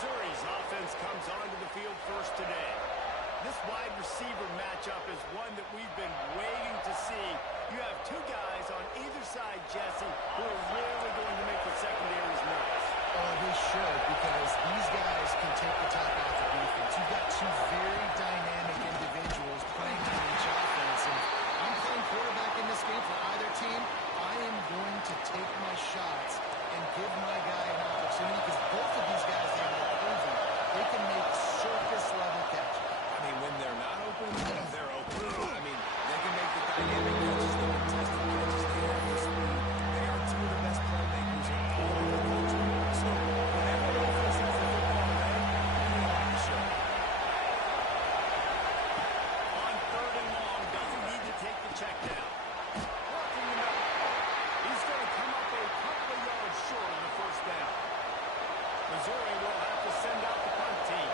Missouri's offense comes onto the field first today. This wide receiver matchup is one that we've been waiting to see. You have two guys on either side, Jesse, who are really going to make the secondaries nervous. Oh, they should, because these guys can take the top off the defense. You've got two very dynamic individuals playing on each offense. And I'm playing quarterback in this game for either team. I am going to take my shots and give my guy an opportunity, because both of these guys have proven they can make surface-level catches. I mean, when they're not open, they're open. I mean, they can make the dynamic catches, the contested catches, they have the speed. They are two of the best playmakers in all of the country. So, whenever the offense has the football away, they're going to show. On 3rd and long, doesn't need to take the check down. Working the middle. He's going to come up a couple of yards short of the first down. Missouri will have to send out the punt team.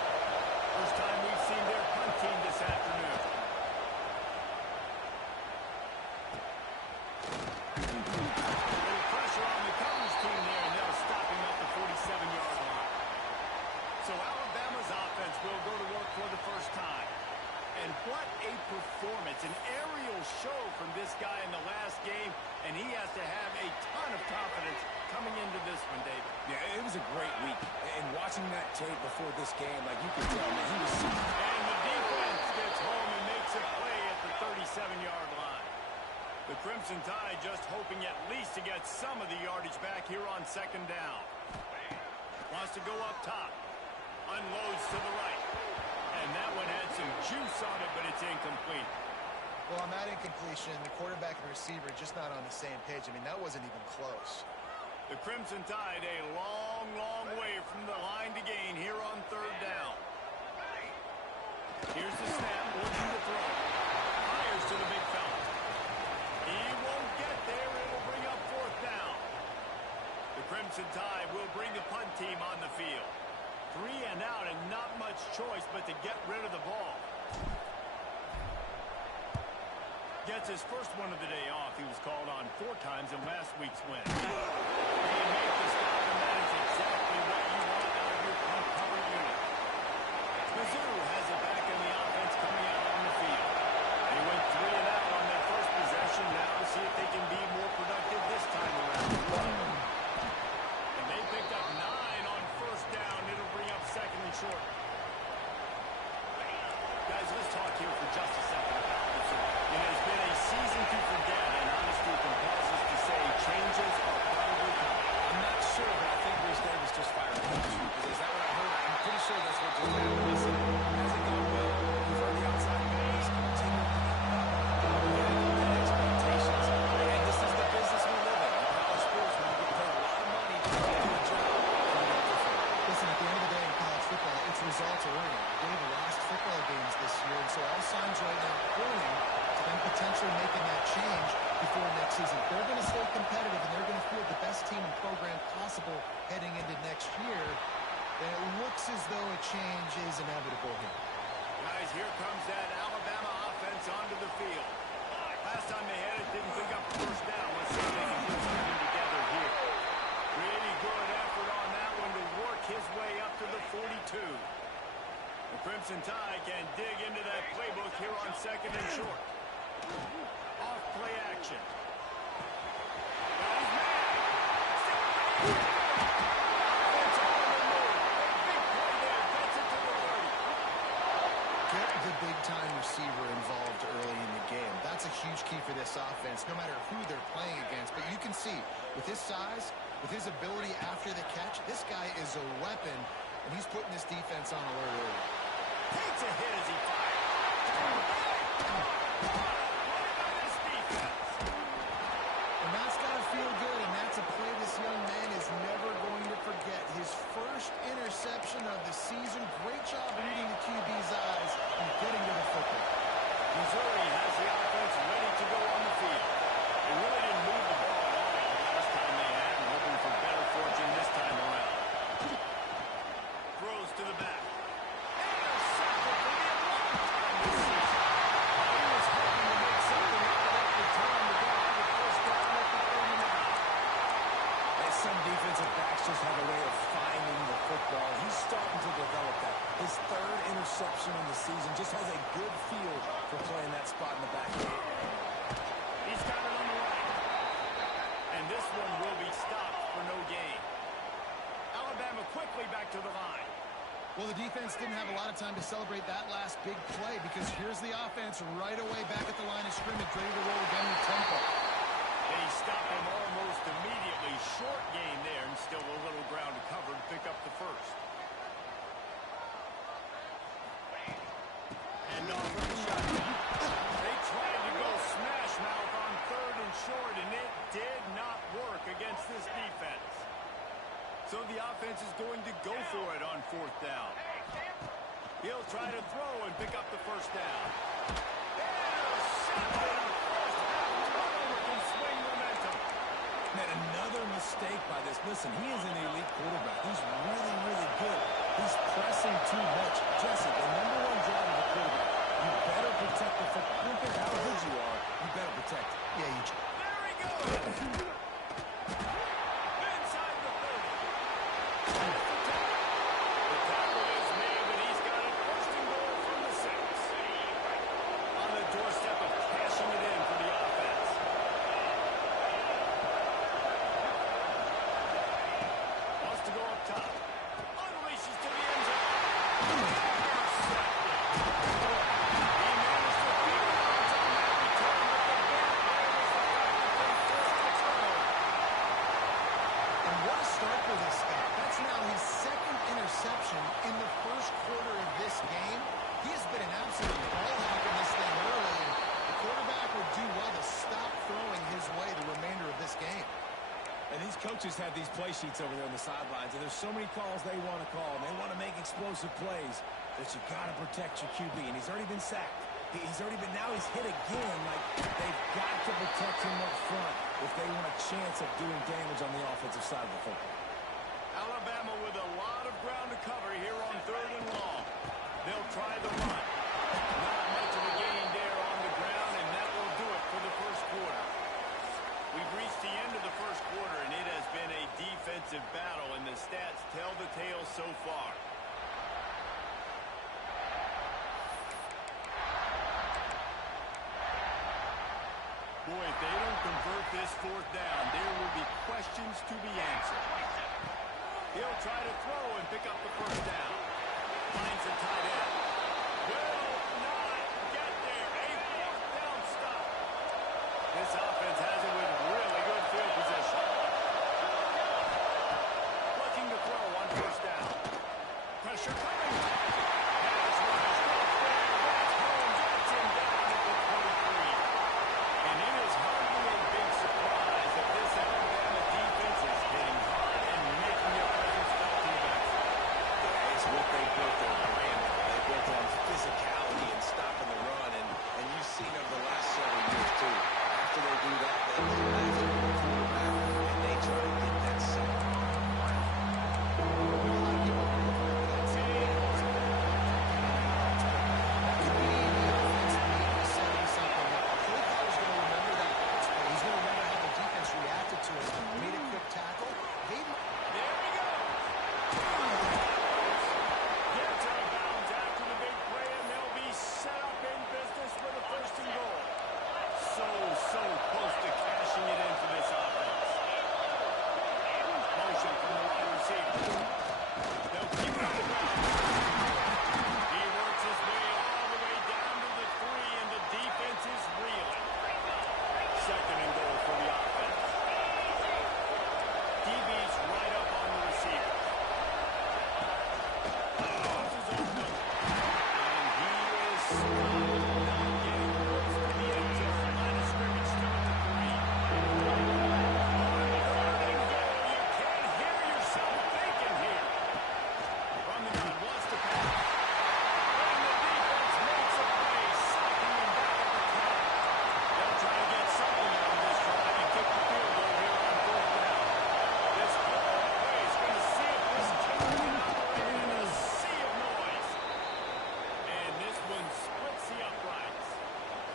First time we've seen their punt team this afternoon. Little pressure on the coverage team there, and they'll stop him at the 47-yard line. So Alabama's offense will go to work for the first time. And what a performance, an aerial show from this guy in the last game, and he has to have a ton of confidence coming into this one, David. Yeah, it was a great week. And watching that tape before this game, like you could tell, man, he was super. And the defense gets home and makes a play at the 37-yard line. The Crimson Tide just hoping at least to get some of the yardage back here on 2nd down. Wants to go up top. Unloads to the right. And that one had some juice on it, but it's incomplete. Well, on that incompletion, the quarterback and receiver just not on the same page. I mean, that wasn't even close. The Crimson Tide a long, long way from the line to gain here on 3rd down. Here's the snap, looking to throw. Fires to the big fella. He won't get there. It'll bring up 4th down. The Crimson Tide will bring the punt team on the field. 3 and out and not much choice but to get rid of the ball. Gets his first one of the day off. He was called on 4 times in last week's win. They make the stop, and that is exactly what you want out of your punt cover unit. Mizzou has it back in the offense coming out on the field. They went 3 and out on their first possession. Now to see if they can be more productive this time around. And they picked up 9 on 1st down. It'll bring up 2nd and short. Guys, let's talk here for just a second about this. It has been a season to forget, and honesty compels us to say changes are probably coming. I'm not sure, but I think Bruce Davis just fired coach. Is that what I heard? I'm pretty sure that's what just happened. Listen, hasn't gone well. You've heard the outside noise. Continue to expectations. And this is the business we live in. In college sports, when you get paid a lot of money to do a job. Listen, at the end of the day in college football, it's results oriented. They've lost football games this year, and so all signs right now pointing to them potentially making that change before next season. They're going to stay competitive, and they're going to field the best team and program possible heading into next year. And it looks as though a change is inevitable here. Guys, here comes that Alabama offense onto the field. Last time they had it, didn't pick up the first down. Let's see if they can put something together here. Really good effort on that one to work his way up to the 42. The Crimson Tide can dig into that playbook here on 2nd and short. Off play action. Got his man. Offense on the move. Big play there. Gets it to the 30. Get the big-time receiver involved early in the game. That's a huge key for this offense, no matter who they're playing against. But you can see, with his size, with his ability after the catch, this guy is a weapon, and he's putting this defense on alert early. Takes a hit as he fires. And that's got to feel good, and that's a play this young man is never going to forget. His first interception of the season. Great job reading the QB's eyes and getting to the football. Missouri has the offense ready to go on the field. They really didn't move the ball at all the last time they had, and hoping for better fortune this time around. Throws to the back. Intercepted for the 11th time this season. He was hoping to make something out of that return to go have the first down at the 39. And some defensive backs just have a way of finding the football. He's starting to season, just has a good feel for playing that spot in the back. He's got it on the right. And this one will be stopped for no gain. Alabama quickly back to the line. Well, the defense didn't have a lot of time to celebrate that last big play because here's the offense right away back at the line of scrimmage, ready to roll again with tempo. They stop him almost immediately. Short gain there, and still a little ground to cover to pick up the first. And off with the shotgun. They tried to go smash mouth on 3rd and short, and it did not work against this defense. So the offense is going to go for it on 4th down. He'll try to throw and pick up the first down. Intercepted. First half turnover can swing momentum. Man, another mistake by this. Listen, he is an elite quarterback. He's really, really good. He's pressing too much. Jesse, the #1 job of a quarterback, you better protect the football. I don't care how good you are, you better protect it. Yeah, you... There he goes. Inside the 30. The tackle is made, but he's got it. First and goal from the 6. On the doorstep of cashing it in for the offense. Wants to go up top. Unleashes to the end zone. Intercepted. He managed to beat it out on that return, but the big play was the fact that they forced a turnover. And what a start for this guy. That's now his 2nd interception in the first quarter of this game. He has been an absolute ball hawk in this thing early, and the quarterback would do well to stop throwing his way the remainder of this game. And these coaches have these play sheets over there on the sidelines, and there's so many calls they want to call, and they want to make explosive plays, but you got to protect your QB, and he's already been sacked. He's already been, now he's hit again. Like, they've got to protect him up front if they want a chance of doing damage on the offensive side of the football. Alabama with a lot of ground to cover here on 3rd and long. They'll try the run. Not much of a gain there on the ground, and that will do it for the first quarter. We've reached the end of the first quarter, and it has been a defensive battle, and the stats tell the tale so far. Boy, if they don't convert this 4th down, there will be questions to be answered. He'll try to throw and pick up the first down. Finds a tight end. Will not get there. A 4th down stop. This offense has it with really good field position. Looking to throw on 1st down. Pressure coming. Pass rush. Up there. That's home. Gets him down at the 23. And it is hardly a big surprise that this Alabama defense is hitting hard and making their presence felt in the backfield. Yeah, it's what they built their brand on. They built on physicality and stopping the run, and you've seen over the last several years, too. After they do that, they go after the quarterback, and they try to get that second. So close to cashing it in for this offense. Motion from the wide receiver. They'll keep it on the ground. He works his way all the way down to the 3, and the defense is reeling. 2nd and goal for the offense. DB's right up on the receiver. Crosses open. And he is stopped. Not getting close to the end zone. Line of scrimmage still at the 3. On 3rd and goal, you can't hear yourself thinking here. From the gun, wants to pass. And the defense makes a play, sacking him back at the 10. They'll try to get something out of this drive and kick the field goal here on 4th down. This whole play is going to see if this team can operate in a sea of noise. And this one splits the uprights.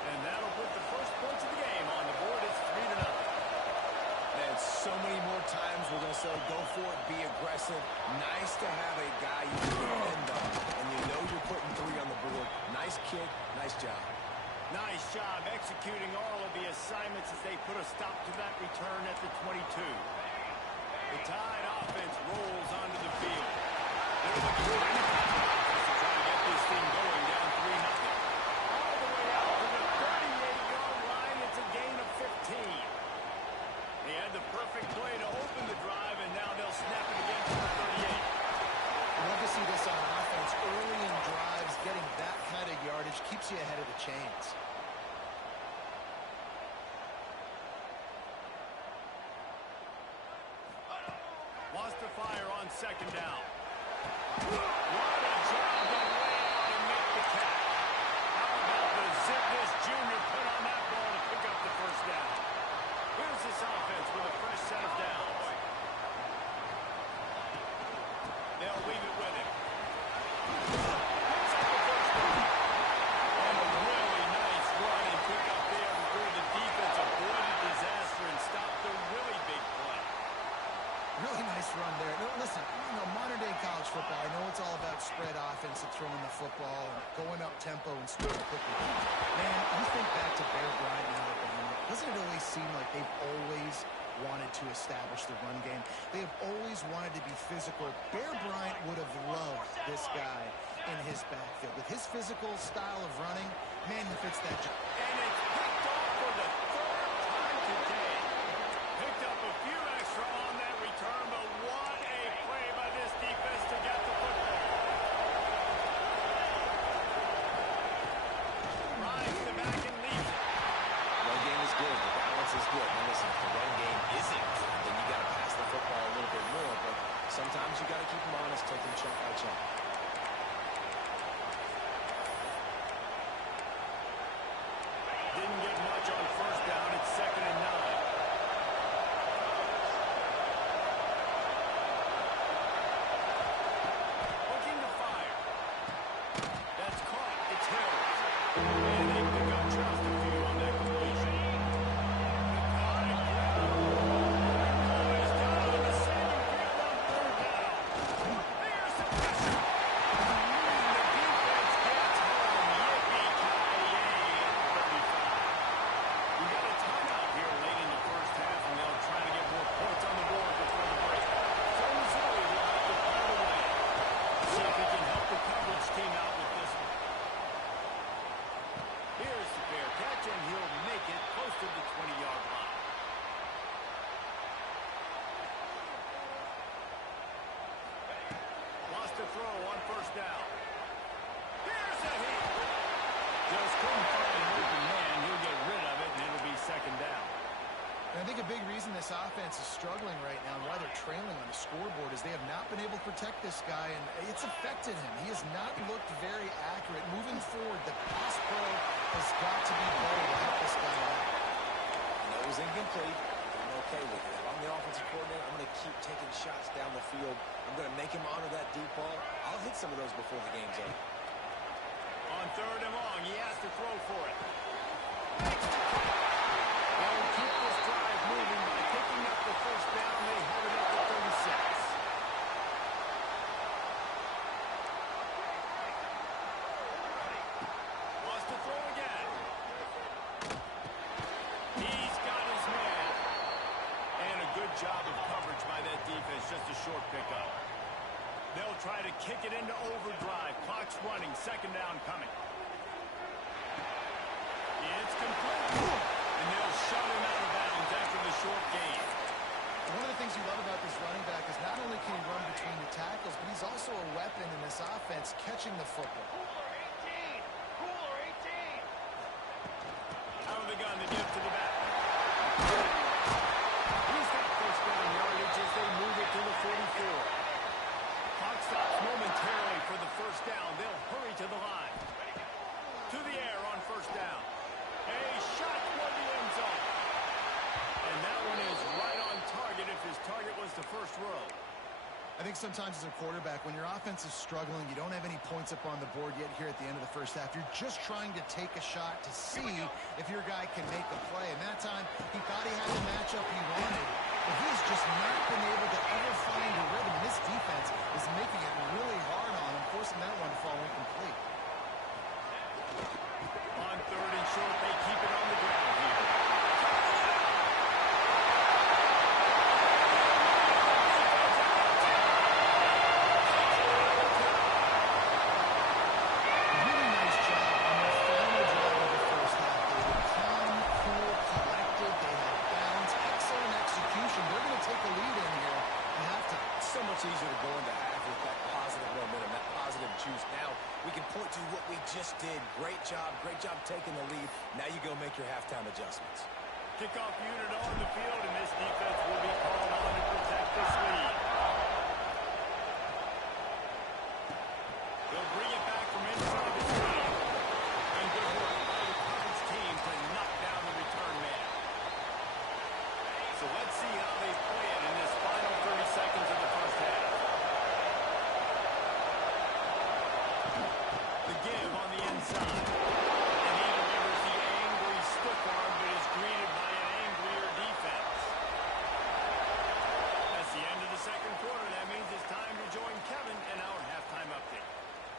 And that'll put the first points of the game on the board. It's 3-0. Man, so many more times we're going to say, go for it, be aggressive. Nice to have a guy you can depend on, and you know you're putting 3 on the board. Trying to get this thing going, down 3-0. All the way out to the 38-yard line. It's a gain of 15. They had the perfect play to open the drive, and now they'll snap it again from the 38. I love to see this on offense. Early in drives, getting that kind of yardage keeps you ahead of the chains. Wants to fire on second down. What a job to lay out and make the catch. How about the zip this junior put on that ball to pick up the first down? Here's this offense with a fresh set of downs. They'll leave it with him. Picks up the first down. And a really nice run and pick up there before the defense avoided disaster and stopped the really big play. Really nice run there. No, listen, modern-day college football, I know it's all about spread offense and throwing the football and going up tempo and scoring quickly. Man, you think back to Bear Bryant in Alabama. Doesn't it always seem like they've always wanted to establish the run game? They have always wanted to be physical. Bear Bryant would have loved this guy in his backfield. With his physical style of running, man, he fits that job. And it's picked off for the third time today. Picked up a few extra on that return, but what a play by this defense to get the football. Rides the back and leaves it. Run game is good. The balance is good. Now listen, if the run game isn't good, then you got to pass the football a little bit more. But sometimes you got to keep them honest, take them chunk by chunk. Didn't get much on first down. It's 2nd and 9. Looking to fire. That's caught. It's Hill. And they pick up just a few on that completion. He's down on the second field on 3rd down. There's the pressure. And the defense gets home. Yippee-ki-yay at the 35. We got a timeout here late in the first half, and they'll try to get more points on the board before the break. So Missouri will have to find a way. See if he can help the coverage team out with this one. Here's the fair catch, and he'll make it close to the 20-yard line. Wants to throw on first down. Here's a hit. Just couldn't find an open man. He'll get rid of it, and it'll be 2nd down. And I think a big reason this offense is struggling right now and why they're trailing on the scoreboard is they have not been able to protect this guy, and it's affected him. He has not looked very accurate. Moving forward, the pass pro has got to be better to help this guy out. I know it was incomplete. I'm okay with it. If I'm the offensive coordinator, I'm going to keep taking shots down the field. I'm going to make him honor that deep ball. I'll hit some of those before the game's over. On 3rd and long, he has to throw for it. They'll keep this drive moving by picking up the first down. They have it at the 36. Wants to throw again. He's got his man. And a good job of coverage by that defense. Just a short pickup. They'll try to kick it into overdrive. Clock's running. 2nd down coming. It's complete. And they'll shut him out of bounds after the short gain. One of the things you love about this running back is not only can he run between the tackles, but he's also a weapon in this offense catching the football. Out of the gun, the give to the back. He's got first down yardage as they move it to the 44. Clock stops momentarily for the first down. They'll hurry to the line. To the air on first down. A shot toward the end zone. And that one is right on target if his target was the first row. I think sometimes as a quarterback, when your offense is struggling, you don't have any points up on the board yet here at the end of the first half. You're just trying to take a shot to see if your guy can make a play. And that time, he thought he had the matchup he wanted, but he's just not been able to ever find a rhythm. And this defense is making it really hard on him, forcing that one to fall incomplete. On 3rd and short, they keep it on the ground here. Now, we can point to what we just did. Great job taking the lead. Now you go make your halftime adjustments. Kickoff unit on the field, and this defense will be called on to protect this lead. They'll bring it back from inside the 20. And good work by the coverage team to knock down the return man. So let's see how they play it in this final 30 seconds of the first half. The give on the inside. And he delivers the angry stiff arm, but is greeted by an angrier defense. That's the end of the second quarter. That means it's time to join Kevin and our halftime update.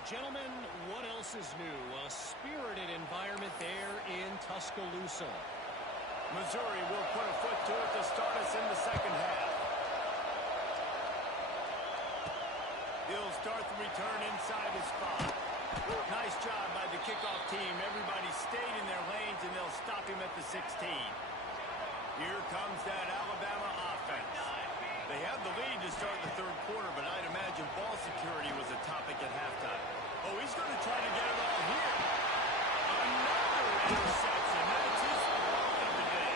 Gentlemen, what else is new? A spirited environment there in Tuscaloosa. Missouri will put a foot to it to start us in the second half. He'll start the return inside his spot. Nice job by the kickoff team. Everybody stayed in their lanes, and they'll stop him at the 16. Here comes that Alabama offense. They have the lead to start the third quarter, but I'd imagine ball security was a topic at halftime. Oh, he's going to try to get it all here. Another interception. That's his fourth of the day.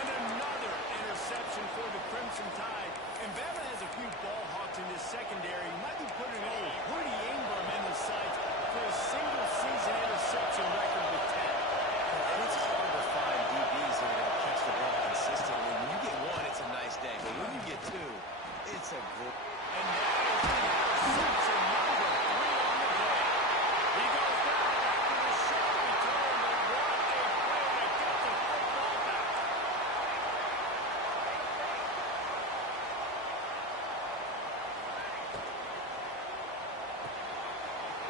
And another interception for the Crimson Tide. And Bama has a few ball hawks in this secondary. He might be putting old Woody Ingram in the sights for a single-season interception record with 10. And it's hard to find DBs that are going to catch the ball consistently. When you get one, it's a nice day. But when you get two, it's a good. And that is the interception number 3 on the day. He goes down after the short return, but what a play to get the football back.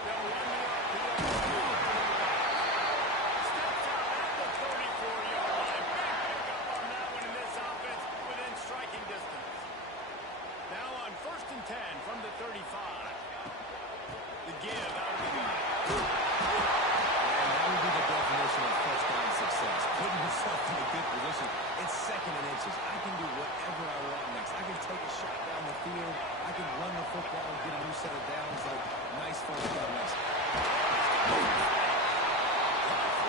They'll run the RPO. Steps out at the 34-yard line. Big pickup on that one in this offense within striking distance. Now on 1st and 10 from the 35. The give out of the gun. And that would be the definition of first down success. Putting yourself in a good position. It's second and inches. I can do whatever I want next. I can take a shot down the field. I can run the football and get a new set of downs. Like, nice first down next.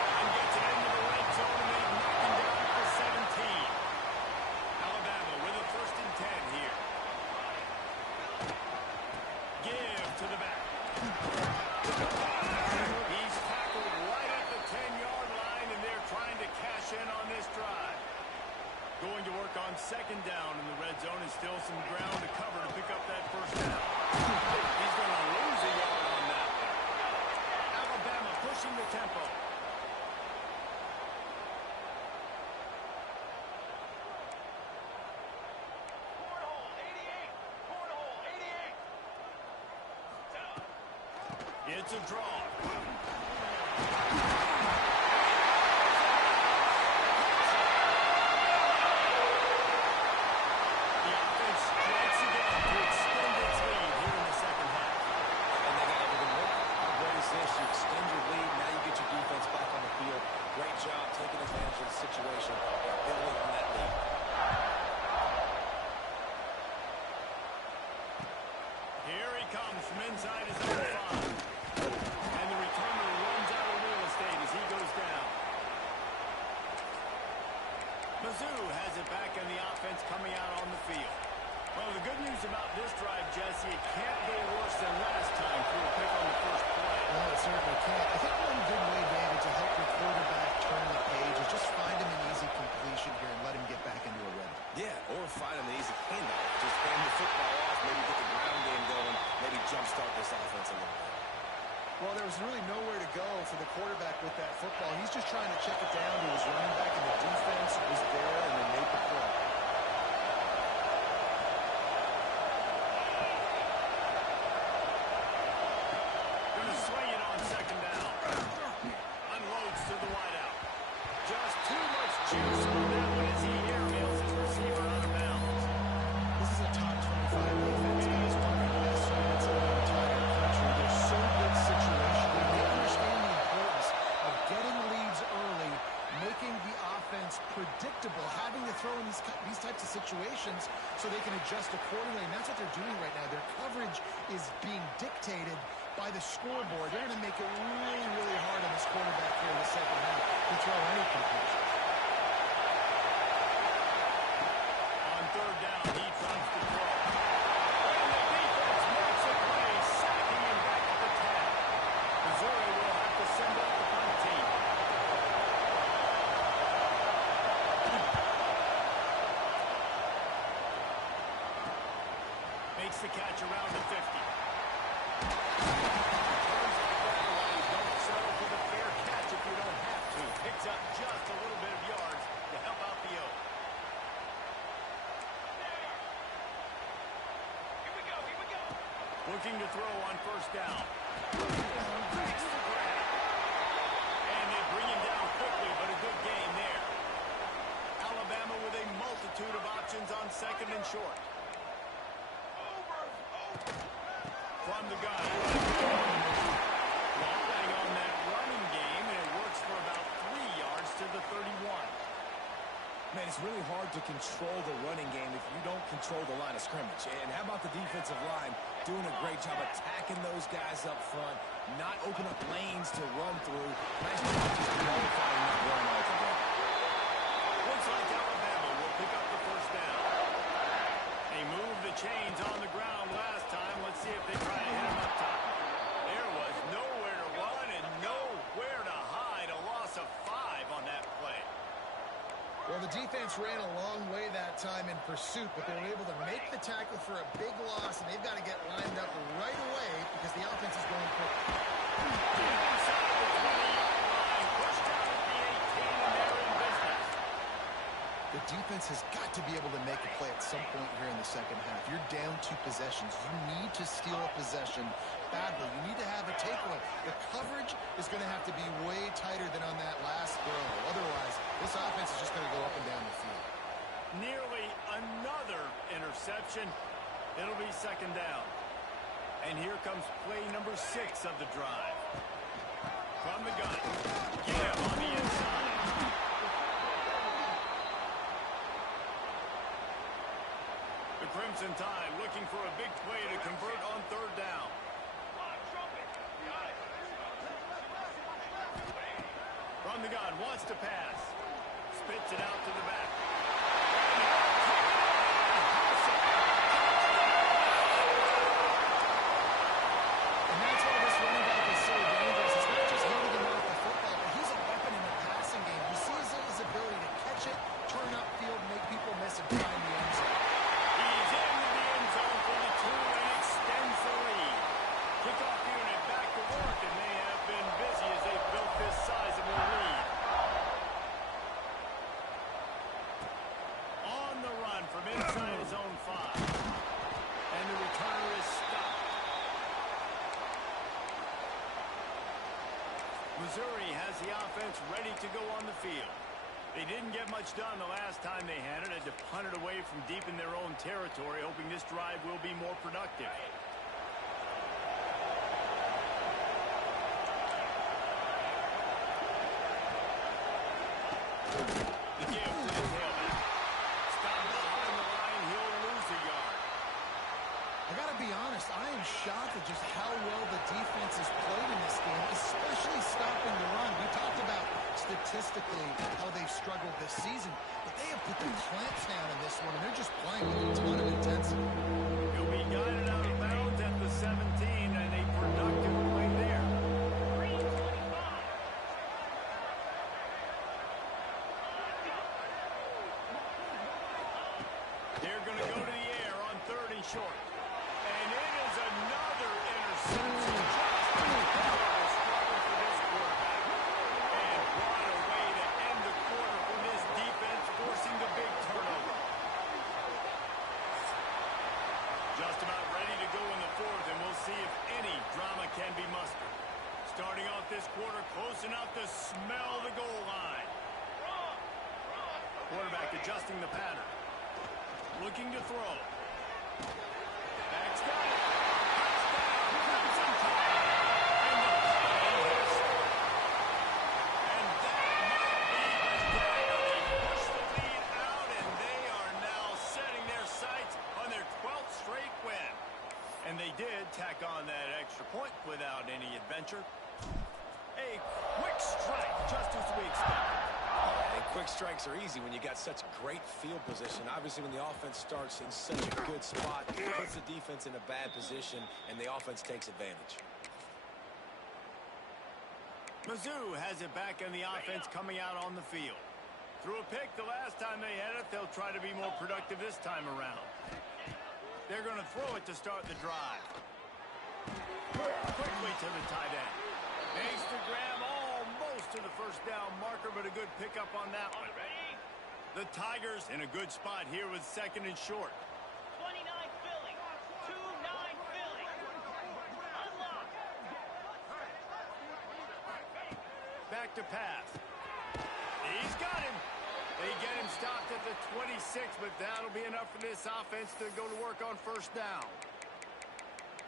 And gets it into the red zone, and they knock him down for 17. Alabama with a 1st and 10 here. Give to the back. He's tackled right at the 10-yard line, and they're trying to cash in on this drive. Going to work on 2nd down in the red zone, and still some ground to cover to pick up that first down. He's going to lose a yard on that one. Alabama pushing the tempo. It's a draw. The offense strikes again to extend its lead here in the second half. And they got everything working. How great is this? You extend your lead. Now you get your defense back on the field. Great job taking advantage of the situation and building on that lead. Here he comes from inside his own 5. And the returner runs out of real estate as he goes down. Mizzou has it back, and the offense coming out on the field. Well, the good news about this drive, Jesse, it can't go worse than last time for a pick on the first play. No, it certainly can't. I think one good way, David, to help your quarterback turn the page is just find him an easy completion here and let him get back into a rhythm. Yeah, or find an easy handoff. Just hand the football off, maybe get the ground game going, maybe jumpstart this offense a little bit. Well, there was really nowhere to go for the quarterback with that football. He's just trying to check it down to his running back, and the defense was there, and they made the play. Going to swing it on 2nd down. Unloads to the wideout. Just too much juice on that one as he airmails his receiver out of bounds. This is a top 25 defense, guys. One of the best units in the entire country. They're so good situationally. They understand the importance of getting leads early, making the offense predictable, having to throw in these types of situations so they can adjust accordingly. And that's what they're doing right now. Their coverage is being dictated by the scoreboard, they're going to make it really, really hard on this quarterback here in the second half to throw any conclusions. On third down, he drops the throw. And the defense makes a play, sacking him back at the 10. Missouri will have to send off the punt team. Makes the catch around the 50. Turns like that away. Don't settle for the fair catch if you don't have to. Picks up just a little bit of yards to help out the O. Looking to throw on first down. Takes the grab. And they bring him down quickly, but a good gain there. Alabama with a multitude of options on second and short. From the gun. Relying on that running game, and it works for about 3 yards to the 31. Man, it's really hard to control the running game if you don't control the line of scrimmage. And how about the defensive line doing a great job attacking those guys up front, not open up lanes to run through. Last year, just nullifying that run altogether. Looks like Alabama will pick up the first down. They moved the chains on the ground last time. Let's see if they try to hit him up top. There was nowhere to run and nowhere to hide. A loss of 5 on that play. Well, the defense ran a long way that time in pursuit, but they were able to make the tackle for a big loss, and they've got to get lined up right away because the offense is going quick. Inside the 20-yard line, pushed out at the 18, and they're in business. The defense has got to be able to make a play at some point here in the second half. You're down 2 possessions. You need to steal a possession badly. You need to have a takeaway. The coverage is going to have to be way tighter than on that last throw. Otherwise, this offense is just going to go up and down the field. Nearly another interception. It'll be second down. And here comes play number 6 of the drive. From the gun. Give on the inside. The Crimson Tide looking for a big play to convert on third down. From the gun, wants to pass. Spits it out to the back. And that's why this running back is so dangerous. It's not just handing him off the football, but he's a weapon in the passing game. You see his ability to catch it, turn upfield, make people miss, and find the end zone. He's into the end zone for the 2 and extends the lead. Kickoff unit back to work, and they have been busy as they've built this sizable lead. On the run from inside his own 5. And the returner is stopped. Missouri has the offense ready to go on the field. They didn't get much done the last time they had it. Had to punt it away from deep in their own territory, hoping this drive will be more productive. The give to the tailback. Stop behind the line. He'll lose a yard. I got to be honest, I am shocked at just how well the defense has played in this game, especially stopping the run. We talked about statistically how they've struggled this season, but they have put the clamps down in this one, and they're just playing with a ton of intensity. He'll be guided out of bounds at the 17, and a productive play there. They're going to go to the air on third and short. And it is another interception. Just a terrible struggle for this quarterback. And what a way to end the quarter for this defense, forcing the big turnover. Just about ready to go in the fourth, and we'll see if any drama can be mustered. Starting off this quarter close enough to smell the goal line. Quarterback adjusting the pattern. Looking to throw. Back's got it. Touchdown, Crimson Tide. And the play has started. And that might be the day. They push the lead out, and they are now setting their sights on their 12th straight win. And they did tack on that extra point without the adventure. A quick strike, just as we expected. And quick strikes are easy when you got such great field position. Obviously, when the offense starts in such a good spot, it puts the defense in a bad position, and the offense takes advantage. Mizzou has it back in the offense coming out on the field. Threw a pick the last time they had it. They'll try to be more productive this time around. They're going to throw it to start the drive. Quickly to the tight end. Makes the grab almost to the first down marker, but a good pickup on that one. The Tigers in a good spot here with second and short. 29 Philly. 2-9 Philly. Unlock. Back to pass. He's got him. They get him stopped at the 26, but that'll be enough for this offense to go to work on first down.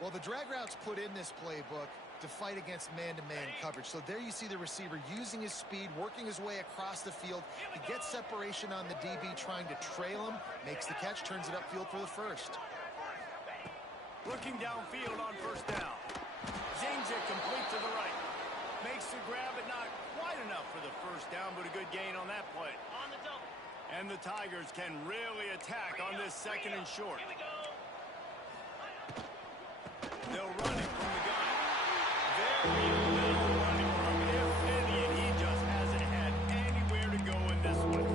Well, the drag routes put in this playbook to fight against man-to-man coverage. So there you see the receiver using his speed, working his way across the field. He gets separation on the DB, trying to trail him, makes the catch, turns it upfield for the first. Looking downfield on first down. Zings it complete to the right. Makes the grab, but not quite enough for the first down, but a good gain on that play. On the double. And the Tigers can really attack on this second and short. Here we go. They'll run it from the gun. Very little running room, if any, and he just hasn't had anywhere to go in this one.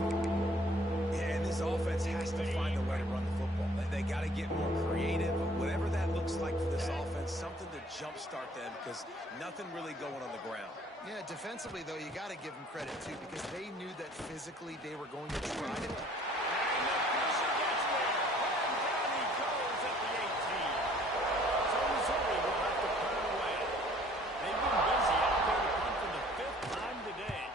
Yeah, and this offense has to find a way to run the football. They got to get more creative, whatever that looks like for this offense, something to jumpstart them because nothing really going on the ground. Yeah, defensively, though, you got to give them credit, too, because they knew that physically they were going to try to. And the pressure gets there. And down he goes at the 18. So Missouri will have to put it away. They've been busy out there to punt for the 5th time today.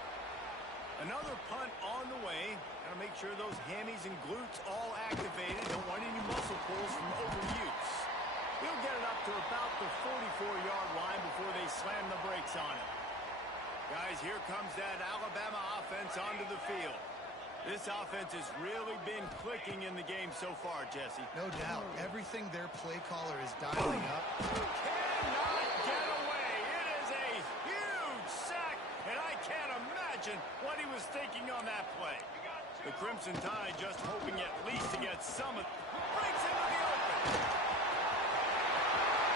Another punt on the way. Got to make sure those hammies and glutes all activated. Don't want any muscle pulls from overuse. He'll get it up to about the 44-yard line before they slam the brakes on it. Guys, here comes that Alabama offense onto the field. This offense has really been clicking in the game so far, Jesse. No doubt. Everything their play caller is dialing up. Cannot get away. It is a huge sack, and I can't imagine what he was thinking on that play. The Crimson Tide just hoping at least to get some of... Breaks into the open.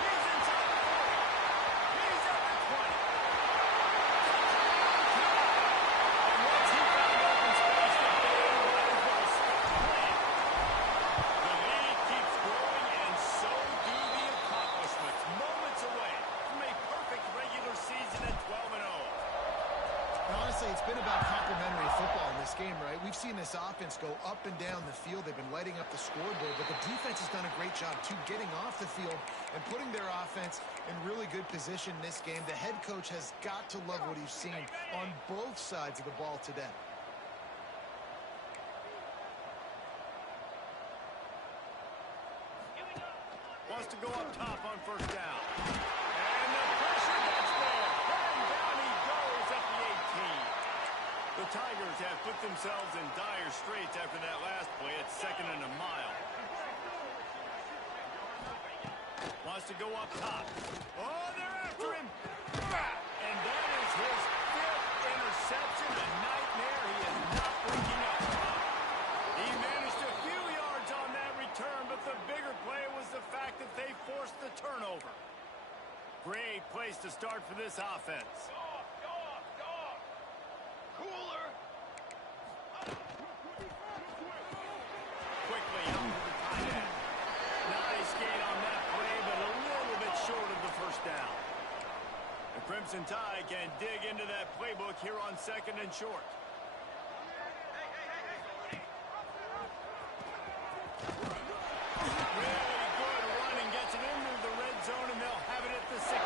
He's inside the 40. He's at the 20. And once he found open space, the Bears might as well stop playing. The lead keeps growing, and so do the accomplishments. Moments away from a perfect regular season at 12-0. Honestly, it's been about complementary football in this game, right? We've seen this offense go up and down the field. They've been lighting up the scoreboard, but the defense has done a great job, too, getting off the field and putting their offense in really good position in this game. The head coach has got to love what he's seen on both sides of the ball today. Wants to go up top on first down. And the pressure gets there. And down he goes at the 18. The Tigers have put themselves in dire straits after that last play at 2nd and a mile. Wants to go up top. Oh, they're after him. And that is his 5th interception. A nightmare he is not breaking up from. He managed a few yards on that return, but the bigger play was the fact that they forced the turnover. Great place to start for this offense. Cooler. Quickly out to the tight end. Nice gain on that play, but a little bit short of the first down. The Crimson Tide can dig into that playbook here on 2nd and short. Really good running, gets it into the red zone, and they'll have it at the 16.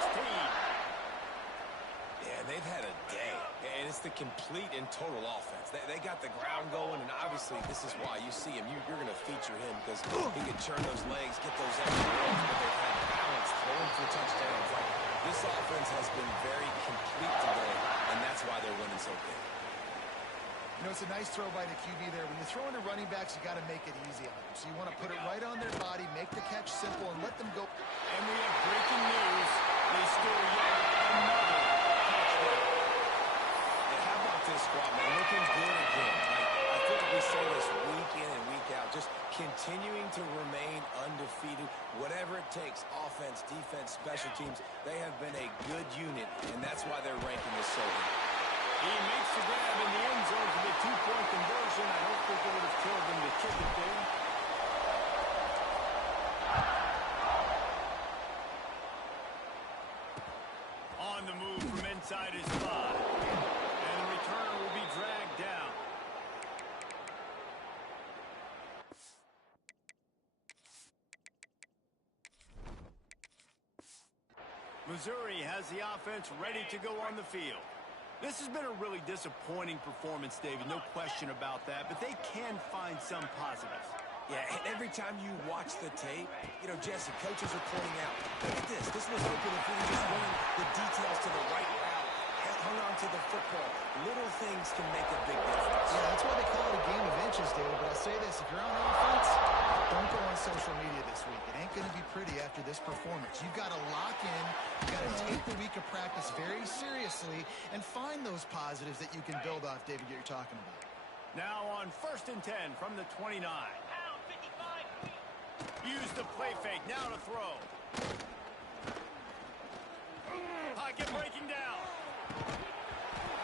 Yeah, they've had a day, and it's the complete and total offense. They got the ground going, and obviously this is why you see him. You're going to feature him because he can turn those legs, get those extra yards, but they've had balance, throwing for touchdowns. Like, this offense has been very complete today, and that's why they're winning so big. You know, it's a nice throw by the QB there. When you throw into running backs, you got to make it easy on them. So you want to put it right on their body, make the catch simple, and let them go. And we have breaking news. They still yet it takes, offense, defense, special teams, they have been a good unit, and that's why their ranking is so high. He makes the grab in the end zone for the two-point conversion. I don't think it would have killed him to kick it there. On the move from inside his 5. And the returner will be dragged down. Missouri has the offense ready to go on the field. This has been a really disappointing performance, David, no question about that, but they can find some positives. Yeah, and every time you watch the tape, Jesse, coaches are pointing out, look at this. This was open if we were just running the details to the right route, hung on to the football. Little things can make a big difference. Yeah, that's why they call it a game of inches, David. But I'll say this, if you're on offense, don't go on social media this week. It ain't going to be pretty after this performance. You've got to lock in. You've got to take the week of practice very seriously and find those positives that you can build off, David, that you're talking about. Now on 1st and 10 from the 29. Use the play fake. Now to throw. Pocket breaking down.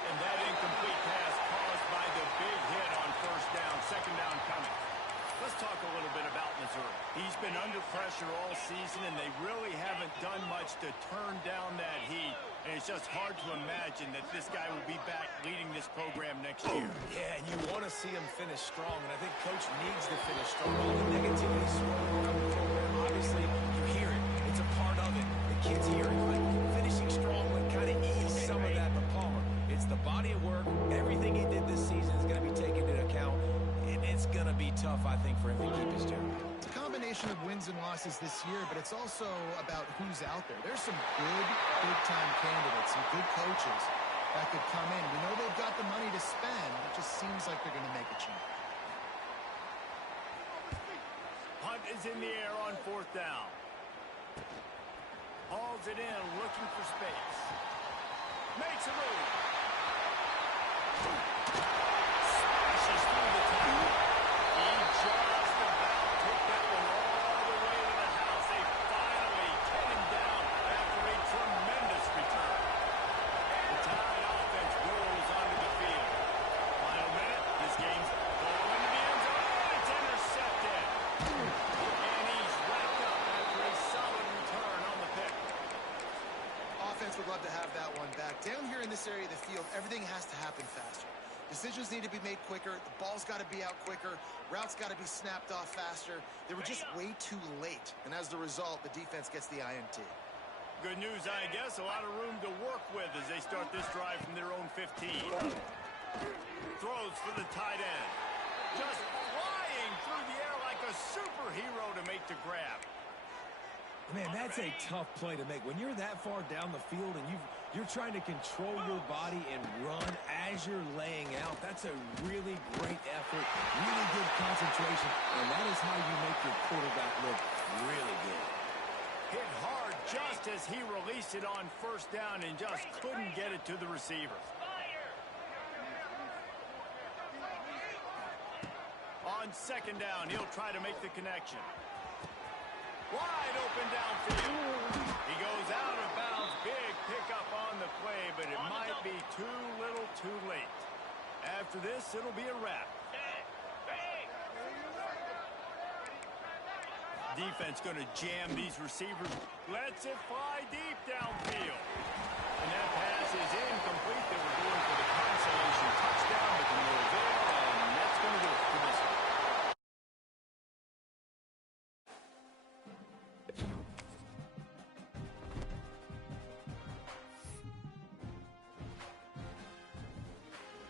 And that incomplete pass caused by the big hit on 1st down. 2nd down coming. Let's talk a little bit about Missouri. He's been under pressure all season, and they really haven't done much to turn down that heat. And it's just hard to imagine that this guy will be back leading this program next year. Yeah, and you want to see him finish strong, and I think Coach needs to finish strong. All the negativity swirling around the program, obviously, you hear it. It's a part of it. The kids hear it. Like, finishing strong would kind of ease some of that, but Palmer, it's the body of work. Everything he did this season is going to be taken into account, and it's going to be tough, I think, for him to keep his job. It's a combination of wins and losses this year, but it's also about who's out there. There's some good, big-time candidates, some good coaches that could come in. We know they've got the money to spend. It just seems like they're going to make a change. Hunt is in the air on 4th down. Hauls it in, looking for space. Makes a move. Smashes through the tackle. He just about took that one all the way to the house. They finally get him down after a tremendous return. The Tide offense rolls onto the field. Final minute, this game's going into the end zone. It's intercepted. And he's wrapped up after a solid return on the pick. Offense would love to have that one back. Down here in this area of the field, everything has to happen faster. Decisions need to be made quicker. The ball's got to be out quicker. Routes got to be snapped off faster. They were just way too late. And as the result, the defense gets the INT. Good news, I guess. A lot of room to work with as they start this drive from their own 15. Throws for the tight end. Just flying through the air like a superhero to make the grab. Man, that's a tough play to make. When you're that far down the field and you're trying to control your body and run as you're laying out, that's a really great effort, really good concentration, and that is how you make your quarterback look really good. Hit hard just as he released it on 1st down and just couldn't get it to the receiver. On 2nd down, he'll try to make the connection. Wide open downfield. He goes out of bounds. Big pickup on the play, but it might be too little too late. After this, it'll be a wrap. Defense going to jam these receivers. Lets it fly deep downfield. And that pass is incomplete. They were going for the consolation touchdown, but no avail, and that's going to do it for this one.